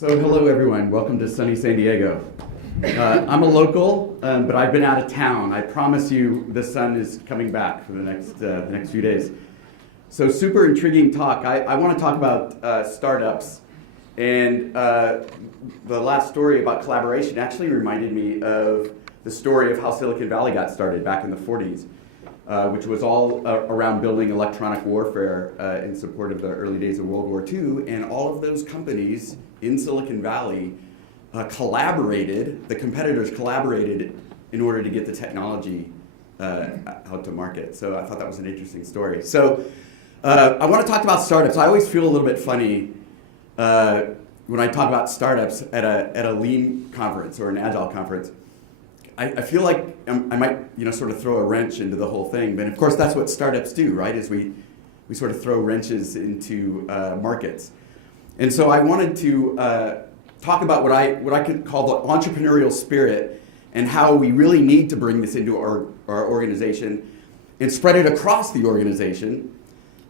So hello everyone, welcome to sunny San Diego. I'm a local, but I've been out of town. I promise you the sun is coming back for the next few days. So super intriguing talk. I want to talk about startups. And the last story about collaboration actually reminded me of the story of how Silicon Valley got started back in the 40s, which was all around building electronic warfare in support of the early days of World War II. And all of those companies in Silicon Valley collaborated, the competitors collaborated in order to get the technology out to market. So I thought that was an interesting story. So I want to talk about startups. I always feel a little bit funny when I talk about startups at a lean conference or an agile conference. I feel like I might sort of throw a wrench into the whole thing, but of course that's what startups do, right? Is we sort of throw wrenches into markets. And so I wanted to talk about what I could call the entrepreneurial spirit and how we really need to bring this into our organization and spread it across the organization.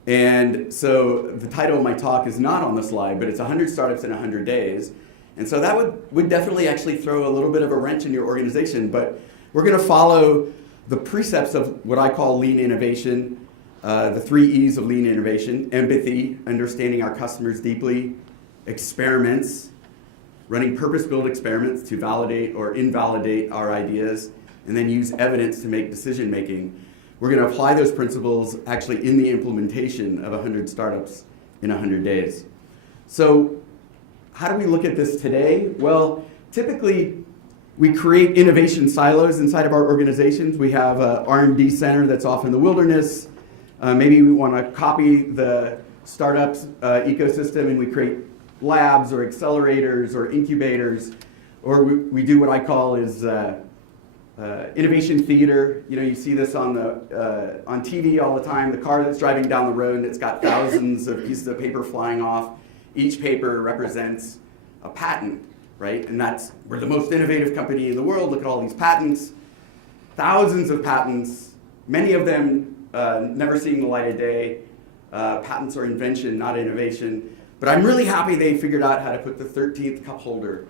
And so the title of my talk is not on the slide, but it's 100 Startups in 100 Days. And so that would definitely actually throw a little bit of a wrench in your organization, but we're going to follow the precepts of what I call lean innovation, the 3 E's of lean innovation: empathy, understanding our customers deeply; experiments, running purpose-built experiments to validate or invalidate our ideas; and then use evidence to make decision-making. We're going to apply those principles actually in the implementation of 100 startups in 100 days. So how do we look at this today? Well, typically we create innovation silos inside of our organizations. We have an R&D center that's off in the wilderness. Maybe we want to copy the startups ecosystem and we create labs or accelerators or incubators, or we do what I call is innovation theater. You see this on TV all the time. The car that's driving down the road and it's got thousands of pieces of paper flying off. Each paper represents a patent, right? And we're the most innovative company in the world. Look at all these patents, thousands of patents, many of them never seeing the light of day. Patents are invention, not innovation. But I'm really happy they figured out how to put the 13th cup holder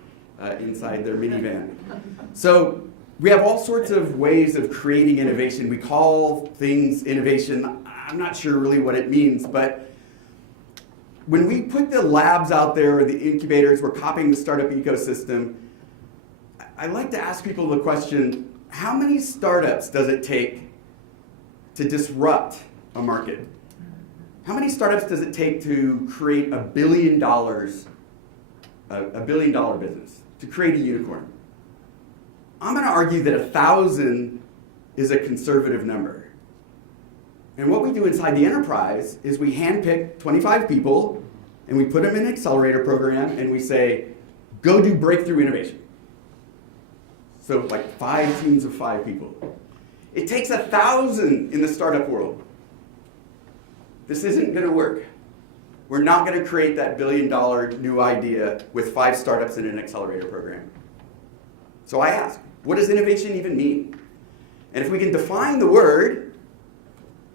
inside their minivan. So we have all sorts of ways of creating innovation. We call things innovation. I'm not sure really what it means, but when we put the labs out there or the incubators, we're copying the startup ecosystem. I like to ask people the question, how many startups does it take to disrupt a market? How many startups does it take to create $1 billion, a $1 billion business, to create a unicorn? I'm going to argue that 1,000 is a conservative number. And what we do inside the enterprise is we handpick 25 people and we put them in an accelerator program and we say, go do breakthrough innovation. So like 5 teams of 5 people. It takes 1,000 in the startup world. This isn't going to work. We're not going to create that $1 billion new idea with 5 startups in an accelerator program. So I ask, what does innovation even mean? And if we can define the word,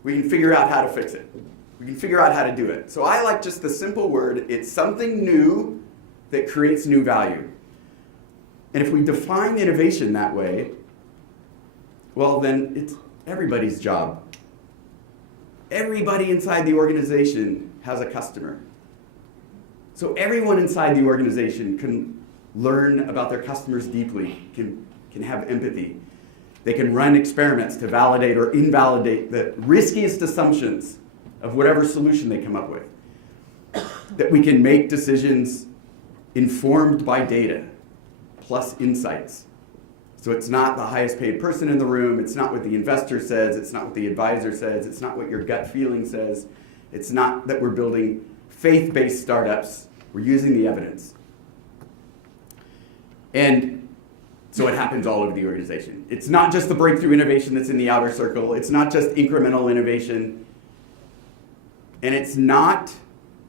we can figure out how to fix it. We can figure out how to do it. So I like just the simple word, it's something new that creates new value. And if we define innovation that way, well then it's everybody's job. Everybody inside the organization has a customer. So everyone inside the organization can learn about their customers deeply, can have empathy. They can run experiments to validate or invalidate the riskiest assumptions of whatever solution they come up with. That we can make decisions informed by data, plus insights. So it's not the highest paid person in the room, it's not what the investor says, it's not what the advisor says, it's not what your gut feeling says, it's not that we're building faith-based startups, we're using the evidence. And so it happens all over the organization. It's not just the breakthrough innovation that's in the outer circle. It's not just incremental innovation. And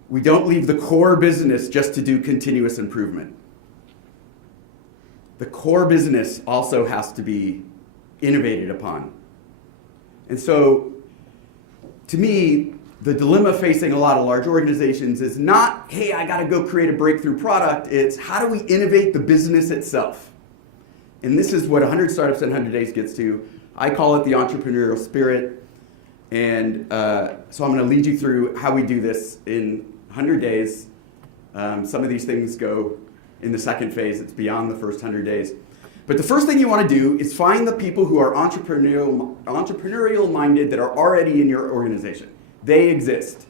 we don't leave the core business just to do continuous improvement. The core business also has to be innovated upon. And so, to me, the dilemma facing a lot of large organizations is not, hey, I got to go create a breakthrough product. It's how do we innovate the business itself? And this is what 100 Startups in 100 Days gets to. I call it the entrepreneurial spirit. And so I'm going to lead you through how we do this in 100 days. Some of these things go in the second phase. It's beyond the first 100 days. But the first thing you want to do is find the people who are entrepreneurial minded that are already in your organization. They exist.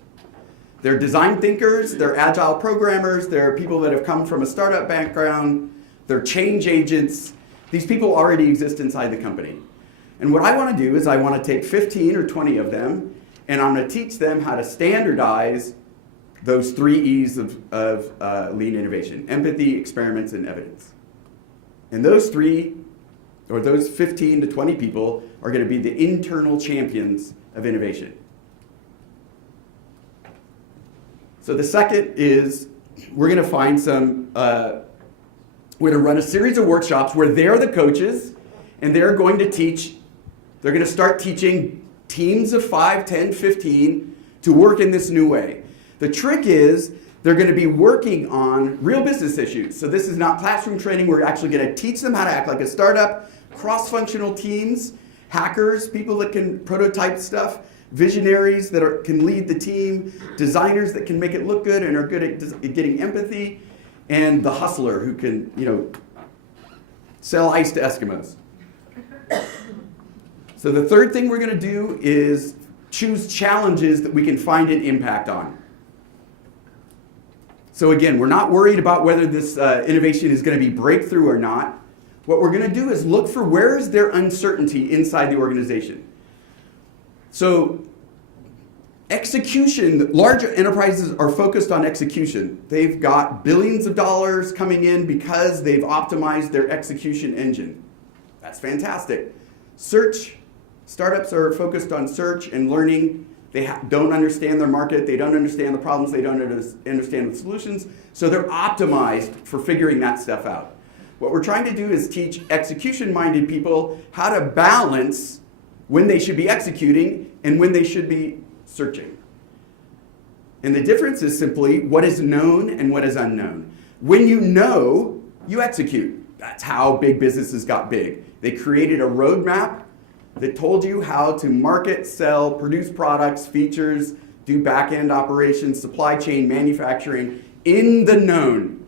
They're design thinkers, they're agile programmers, they're people that have come from a startup background, they're change agents. These people already exist inside the company. And what I want to do is I want to take 15 or 20 of them, and I'm going to teach them how to standardize those 3 E's of lean innovation: empathy, experiments, and evidence. And those 15 to 20 people are going to be the internal champions of innovation. So the second is we're going to find some, we're going to run a series of workshops where they're the coaches and they're going to teach, they're going to start teaching teams of 5, 10, 15 to work in this new way. The trick is they're going to be working on real business issues. So this is not classroom training. We're actually going to teach them how to act like a startup, cross-functional teams, hackers, people that can prototype stuff, visionaries that can lead the team, designers that can make it look good and are good at getting empathy, and the hustler who can, sell ice to Eskimos. So the third thing we're going to do is choose challenges that we can find an impact on. So again, we're not worried about whether this innovation is going to be breakthrough or not. What we're going to do is look for where is there uncertainty inside the organization. So execution, large enterprises are focused on execution. They've got billions of dollars coming in because they've optimized their execution engine. That's fantastic. Search, startups are focused on search and learning. They don't understand their market. They don't understand the problems. They don't understand the solutions. So they're optimized for figuring that stuff out. What we're trying to do is teach execution-minded people how to balance when they should be executing and when they should be searching. And the difference is simply what is known and what is unknown. When you know, you execute. That's how big businesses got big. They created a roadmap that told you how to market, sell, produce products, features, do back-end operations, supply chain, manufacturing in the known.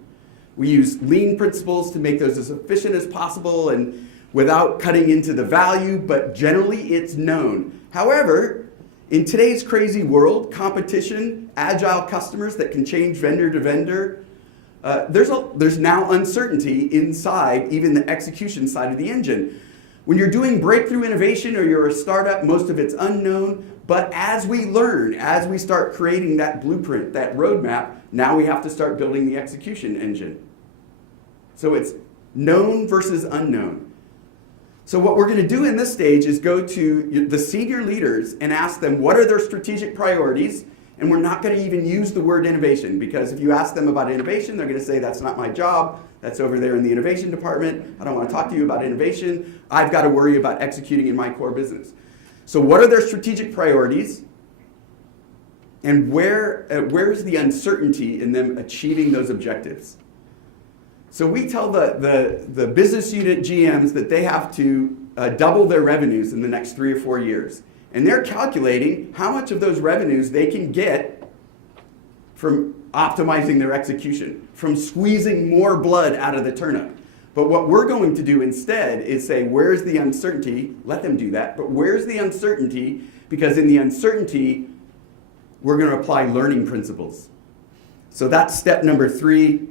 We use lean principles to make those as efficient as possible and without cutting into the value, but generally it's known. However, in today's crazy world, competition, agile customers that can change vendor to vendor, there's now uncertainty inside even the execution side of the engine. When you're doing breakthrough innovation or you're a startup, most of it's unknown, but as we learn, as we start creating that blueprint, that roadmap, now we have to start building the execution engine. So it's known versus unknown. So what we're going to do in this stage is go to the senior leaders and ask them what are their strategic priorities, and we're not going to even use the word innovation, because if you ask them about innovation, they're going to say, that's not my job, that's over there in the innovation department, I don't want to talk to you about innovation, I've got to worry about executing in my core business. So what are their strategic priorities, and where's the uncertainty in them achieving those objectives? So we tell the business unit GMs that they have to double their revenues in the next 3 or 4 years. And they're calculating how much of those revenues they can get from optimizing their execution, from squeezing more blood out of the turnip. But what we're going to do instead is say, where's the uncertainty? Let them do that. But where's the uncertainty? Because in the uncertainty, we're going to apply learning principles. So that's step number 3.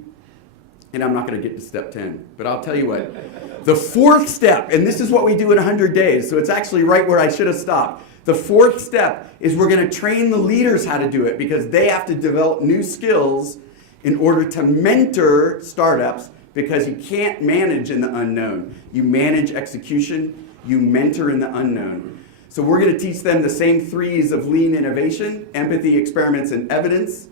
And I'm not going to get to step 10, but I'll tell you what. The fourth step, and this is what we do in 100 days, so it's actually right where I should have stopped. The fourth step is we're going to train the leaders how to do it, because they have to develop new skills in order to mentor startups, because you can't manage in the unknown. You manage execution, you mentor in the unknown. So we're going to teach them the same 3's of lean innovation: empathy, experiments, and evidence.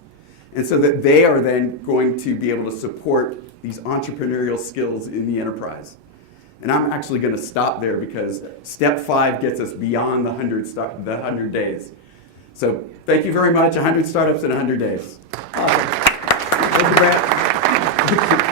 And so that they are then going to be able to support these entrepreneurial skills in the enterprise. And I'm actually going to stop there because step 5 gets us beyond the 100 days. So thank you very much. 100 startups in 100 days. Awesome. Thank you, Brant.